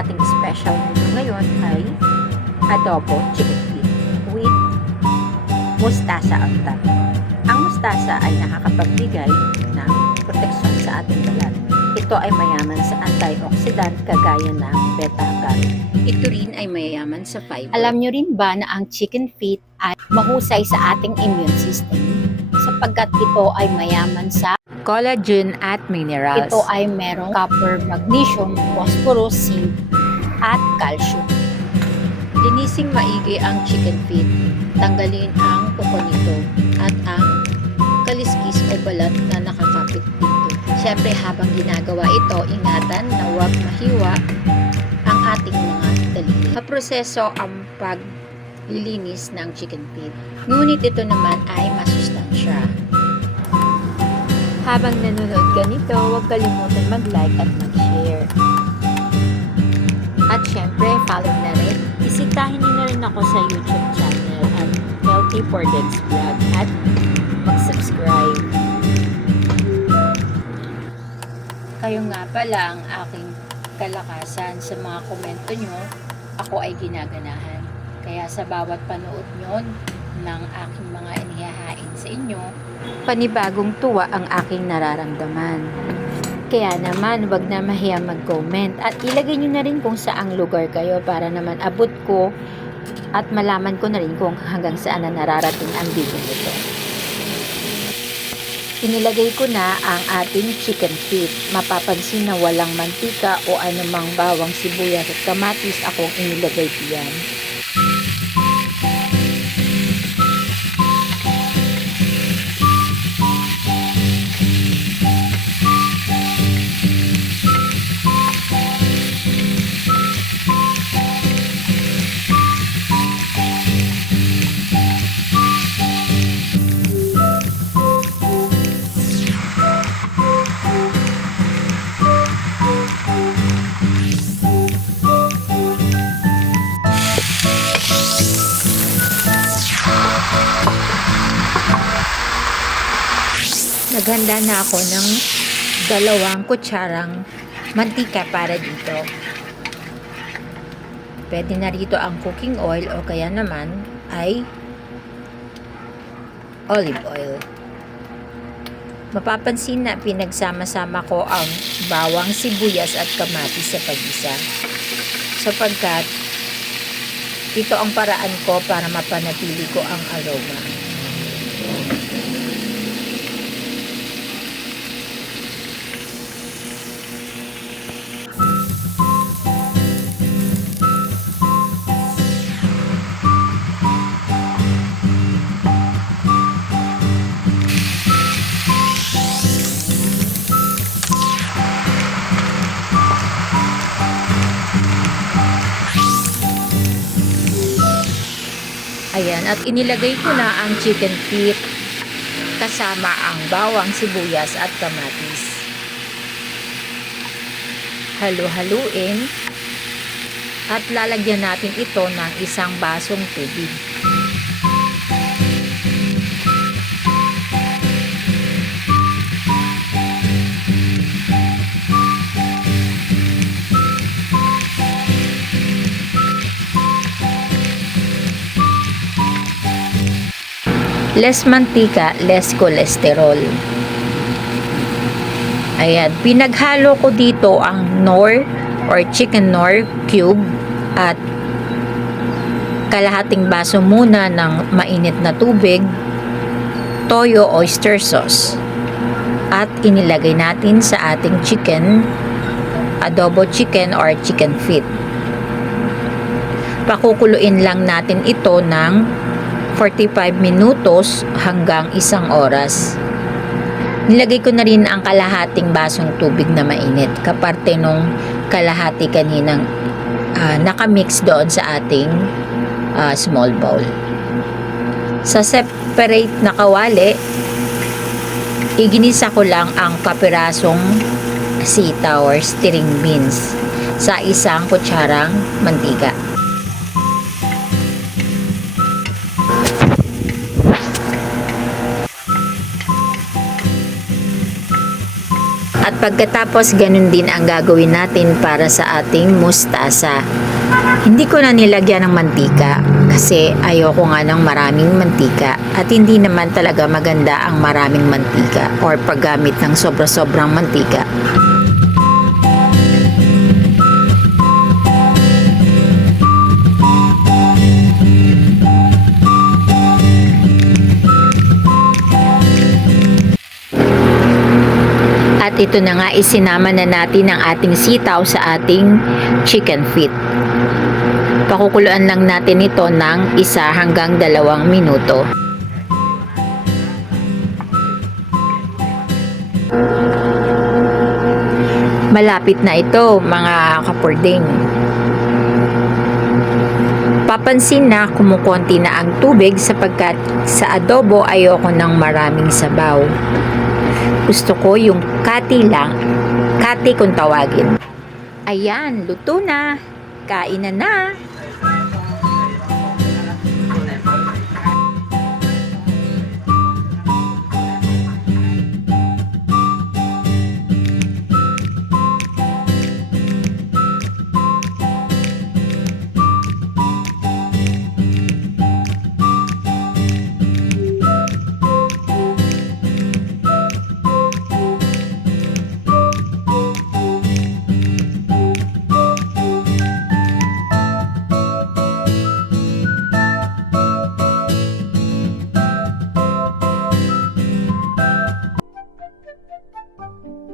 ating special menu ngayon ay adobo chicken feet with mustasa on top. Ang mustasa ay nakakapagbigay ng proteksyon sa ating balat. Ito ay mayaman sa antioxidant kagaya ng beta-carotene. Ito rin ay mayayaman sa fiber. Alam nyo rin ba na ang chicken feet ay mahusay sa ating immune system sapagkat ito ay mayaman sa collagen at minerals. Ito ay merong copper, magnesium, phosphorus, zinc, at calcium. Linising maigi ang chicken feet. Tanggalin ang kuko nito at ang kaliskis o balat na nakakapit dito. Siyempre habang ginagawa ito, ingatan na huwag mahiwa ang ating mga daliri. Sa proseso ang paglilinis ng chicken feet. Ngunit ito naman ay masustansya. Habang nanonood ka nito, huwag kalimutan mag-like at mag-share. At syempre, follow na rin. Bisitahin niyo na rin ako sa YouTube channel at Healthy for Legs Vlog at mag-subscribe. Kayo nga pala ang aking kalakasan sa mga komento nyo, ako ay ginaganahan. Kaya sa bawat panood nyo ng aking mga inihahain sa inyo, panibagong tuwa ang aking nararamdaman. Kaya naman, wag na mahiya mag-comment at ilagay nyo na rin kung saang lugar kayo para naman abot ko at malaman ko na rin kung hanggang saan na nararating ang video nito. Inilagay ko na ang ating chicken feet. Mapapansin na walang mantika o anumang bawang sibuyas at kamatis akong inilagay diyan. Naghanda na ako ng dalawang kutsarang mantika para dito. Pwede na rito ang cooking oil o kaya naman ay olive oil. Mapapansin na pinagsama-sama ko ang bawang sibuyas at kamatis sa pag-isa. Sapagkat ito ang paraan ko para mapanatili ko ang aroma. Ayan, at inilagay ko na ang chicken feet kasama ang bawang sibuyas at kamatis. Halu-haluin at lalagyan natin ito ng isang basong tubig. Less mantika, less cholesterol. Ayan, pinaghalo ko dito ang nor or chicken nor cube at kalahating baso muna ng mainit na tubig, toyo oyster sauce. At inilagay natin sa ating chicken, adobo chicken or chicken feet. Pakukuluin lang natin ito ng 45 minutos hanggang isang oras. Nilagay ko na rin ang kalahating basong tubig na mainit, kaparte nung kalahati kaninang ah, nakamix doon sa ating ah, small bowl. Sa separate na kawali, iginisa ko lang ang kapirasong sitaw or string beans sa isang kutsarang mantika. At Pagkatapos ganun din ang gagawin natin para sa ating mustasa. Hindi ko na nilagyan ng mantika kasi ayoko nga ng maraming mantika at hindi naman talaga maganda ang maraming mantika or paggamit ng sobra-sobrang mantika. Ito na nga isinama na natin ang ating sitaw sa ating chicken feet. Pakukuluan lang natin ito ng isa hanggang dalawang minuto. Malapit na ito mga kapording. Papansin na kumukonti na ang tubig sapagkat sa adobo ayoko ng maraming sabaw. Gusto ko yung kati lang, kati kung tawagin. Ayan, luto na. Kain na na. うん。